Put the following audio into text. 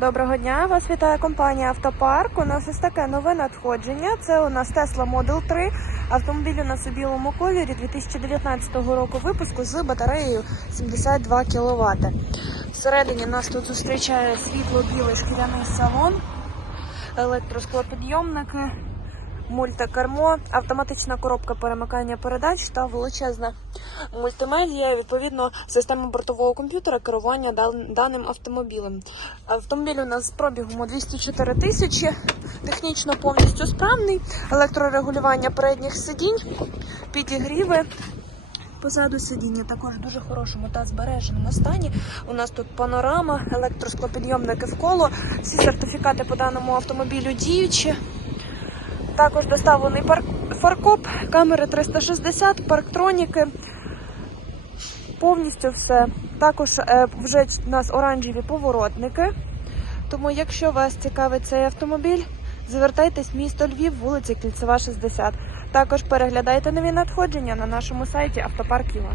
Доброго дня, вас вітає компанія Автопарк. У нас ось таке нове надходження. Це у нас Tesla Model 3. Автомобіль у нас у білому кольорі 2019 року випуску з батареєю 72 кВт. Всередині нас тут зустрічає світло-білий шкіряний салон, електросклопідйомники, мультикермо, автоматична коробка перемикання передач та величезна мультимедія, відповідно, система бортового комп'ютера керування даним автомобілем. Автомобіль у нас з пробігом 204 тисячі, технічно повністю справний, електрорегулювання передніх сидінь, підігріви. Позаду сидіння також в дуже хорошому та збереженому стані. У нас тут панорама, електросклопідйомники коло, всі сертифікати по даному автомобілю діючі. Також доставлений фаркоп, камери 360, парктроніки. Повністю все. Також е, вже у нас оранжеві поворотники. Тому, якщо вас цікавить цей автомобіль, звертайтесь в місто Львів, вулиця Кільцева, 60. Також переглядайте нові надходження на нашому сайті Автопарк Юа.